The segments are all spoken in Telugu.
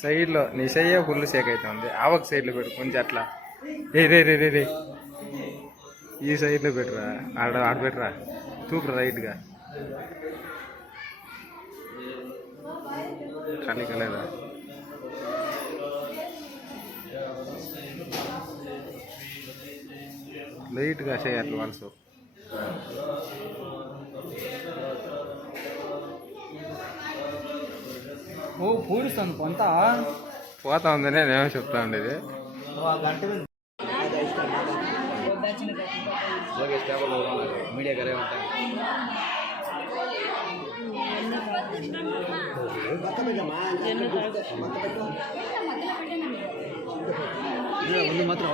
సైడ్లో నీ చెయ్యే ఫుల్ షేక్ అవుతుంది ఆవక సైడ్లో పెట్టు కొంచెం అట్లా. ఏ రే రే రే రే ఈ సైడ్లో పెట్టురా ఆడ ఆడ పెట్టురా. తూపురా రైట్గా. ఖాళీ కలేదా లైట్గా చేయాలి అట్లా వలసు ఓ పూడుస్తాను కొంత పోతా ఉందని నేనేమో చెప్తా ఉండేది మీడియా కరే ఉంటాయి ಒಂದು ಮಾತ್ರ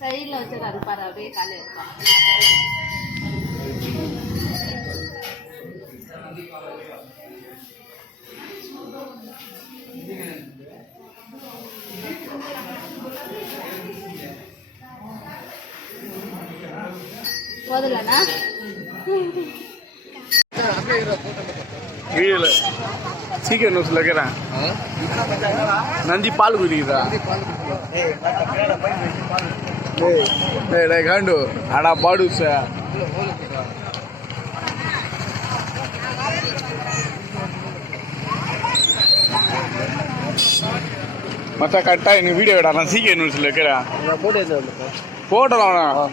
சரியில்லை வச்சு கருப்பாரு அப்படியே Thank you. போதலண்ணா வீடியோல சீக்கிரம் நியூஸ்ல இருக்கிறேன் நந்தி பால் குடிக்குதா? டேய் காண்டு. அடா பாடு சார் மச்சா கரெக்டாக எனக்கு வீடியோ விடா நான் சீக்கிரம் நியூஸில் இருக்கிறேன் போட்டோ போட்டோம்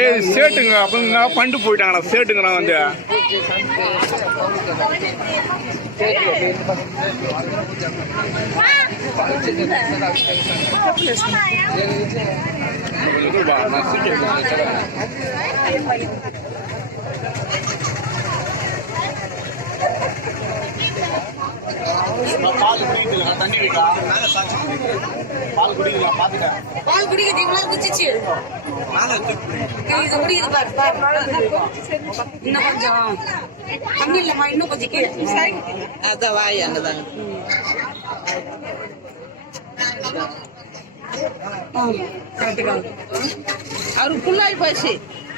ஏய் சேட்டுங்க. அப்பங்க பண்டு போயிட்டாங்கடா. சேட்டுங்கண்ணா வந்து. பால் குடிக்கலாம் தண்ணி வைக்கா பால் குடிக்கலாம் பாத்துட்டேன். பால் குடிக்குது இவ்வளவு குச்சிச்சு. இது குடிக்குது பாரு பாரு. இன்னும் கொஞ்சம். தண்ணி இல்லம்மா இன்னும் கொஞ்சம் கீழே அதான் வாய் அங்கதாங்க அவரு புல்லாய் போச்சு. இதுக்கு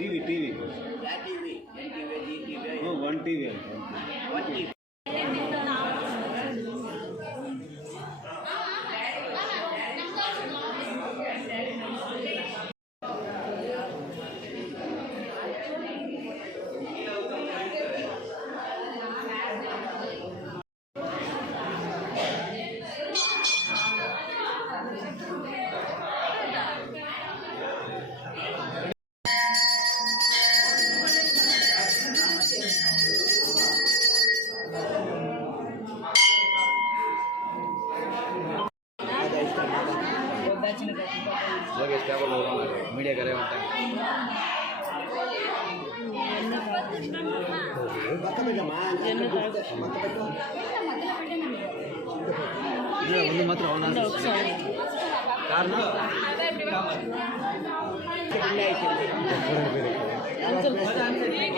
टीवी टीवी। हाँ, वन टीवी वन टीवी। क्या बोल रहा हूँ मीडिया करे ಒಂದು ಮಾತ್ರ ಅವನ ಕಾರಣ ಬೇರೆ ಬೇರೆ